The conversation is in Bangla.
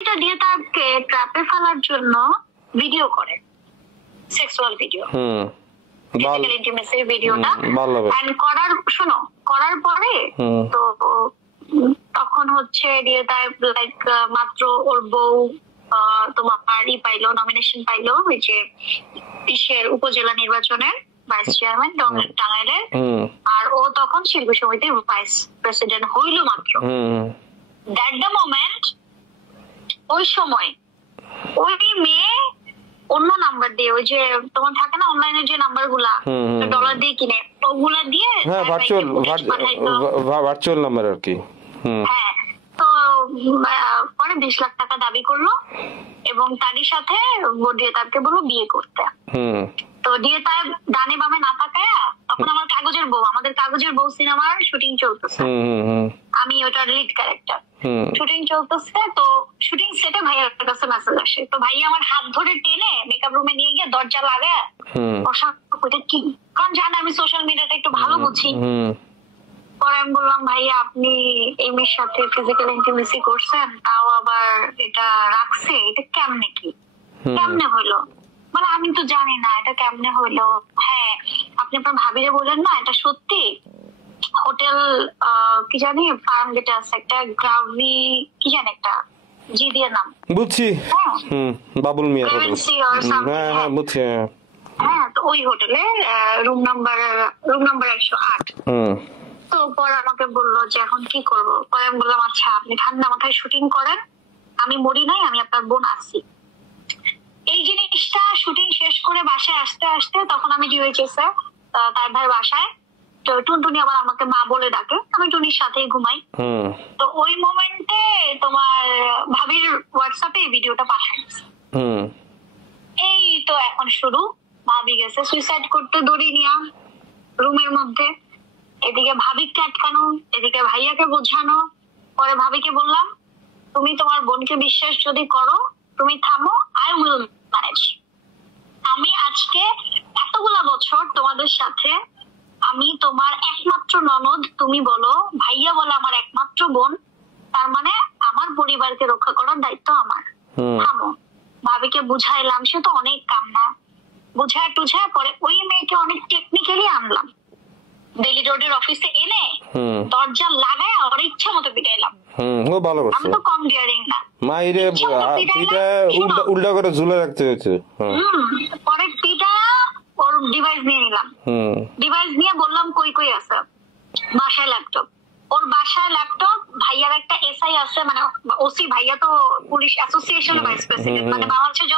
এটা দিয়ে তাকে ট্র্যাপে ফেলার জন্য ভিডিও করে, সেক্সুয়াল ভিডিও, ফিজিক্যাল ইন্টিমেসি ভিডিওটা এন্ড করার পরে তো তখন হচ্ছে দিয়ে তার লাইক মাত্র ওর বউ তোমার পাইলো, নমিনেশন পাইলো ওই যে ইসের উপজেলা নির্বাচনের ভাইস চেয়ারম্যান টাঙ্গাইলের, আর ও তখন শিল্পী সমিতির ভাইস প্রেসিডেন্ট হইল মাত্র। দ্যাট দ্য মোমেন্ট, ওই সময় ওই মেয়ে অন্য নাম্বার দিয়ে, ওই যে তোমার থাকে না অনলাইনে যে নাম্বার গুলা ডলার দিয়ে কিনে, ওগুলা দিয়ে ভার্চুয়াল নাম্বার আর কি, হ্যাঁ, তো পরে 20 লাখ টাকা দাবি করলো এবং তারই সাথে দিয়ে তাকে বললো বিয়ে করতে। তো দিয়ে তার ডানে বামে না তাকায়, তখন আমাদের কাগজের বউ সিনেমার শুটিং চলতেছে, আমি ওটার লিড ক্যারেক্টার, শুটিং চলতেছে। তো শুটিং সেটে ভাইয়ার কাছে মেসেজ আসে, তো ভাইয়া আমার হাত ধরে টেনে মেকআপ রুমে নিয়ে গিয়ে দরজা লাগায় কি, কারণ জানে আমি সোশ্যাল মিডিয়াটা একটু ভালো বুঝি। পরে আমি বললাম ভাইয়া আপনি এই মেয়ের সাথে ফিজিক্যাল ইন্টিমেসি করছেন, তাও আবার এটা রাখছে, এটা কেমনে কি কেমনে হইলো? মানে আমি তো জানি না এটা কেমনে হইলো। হ্যাঁ, আপনি আপনার ভাবিরে বলেন না এটা সত্যি। হোটেল কি জানি ফার্ম যেটা আছে একটা গ্রাভি কি জানি একটা জি দিয়ে নাম, বুঝছি, বাবুল মিয়া হোটেল, হ্যাঁ বুঝছি। হ্যাঁ, তো ওই হোটেলে রুম নাম্বার 108। তো পরে আমাকে বললো যে এখন কি করবো। পরে আমি বললাম আচ্ছা আপনি ঠান্ডা মাথায় শুটিং করেন, আমি মরি নাই, আমি আপনার বোন আছি। এই জিনিসটা শুটিং শেষ করে বাসায় আসতে আসতে তখন আমি ডিওএইচএস এ তার ভাই বাসায়, তো টুনটুনি আবার আমাকে মা বলে ডাকে, আমি টুনির সাথেই ঘুমাই। তো ওই মোমেন্টে তোমার ভাবির হোয়াটসঅ্যাপে এই ভিডিওটা পাঠাইছে। এই তো এখন শুরু, ভাবি গেছে সুইসাইড করতে দড়ি নিয়া রুমের মধ্যে, এদিকে ভাবিকে আটকানো, এদিকে ভাইয়াকে বোঝানো। পরে ভাবিকে বললাম তুমি তোমার বোনকে বিশ্বাস যদি করো তুমি থামো, আই উইল ম্যানেজ। আমি আজকে এতগুলা বছর তোমাদের সাথে, আমি তোমার একমাত্র ননদ, তুমি বলো ভাইয়া বলে আমার একমাত্র বোন, তার মানে আমার পরিবারকে রক্ষা করার দায়িত্ব আমার, থামো। ভাবিকে বুঝাইলাম, সে তো অনেক কান্না, বুঝায় টুঝায় পরে ওই মেয়েকে অনেক টেকনিক্যালি আনলাম বেলি রোডের অফিসে এনে দরজা লাগায় ওর ইচ্ছা মতো পিটাইলাম। আমি তো কম ডিয়ারিং না, মাইরে পিটা উল্টা করে ঝুলে রাখতে হয়েছে। পরে পিটা ওর ডিভাইস নিয়ে নিলাম, ডিভাইস নিয়ে বললাম কই কই আছে, বাসায় ল্যাপটপ, ওর বাসায় ল্যাপটপ, ভাইয়ার একটা এসআই আছে, মানে ওসি, ভাইয়া তো পুলিশ অ্যাসোসিয়েশনের ভাইস প্রেসিডেন্ট, মানে বাংলাদেশের যত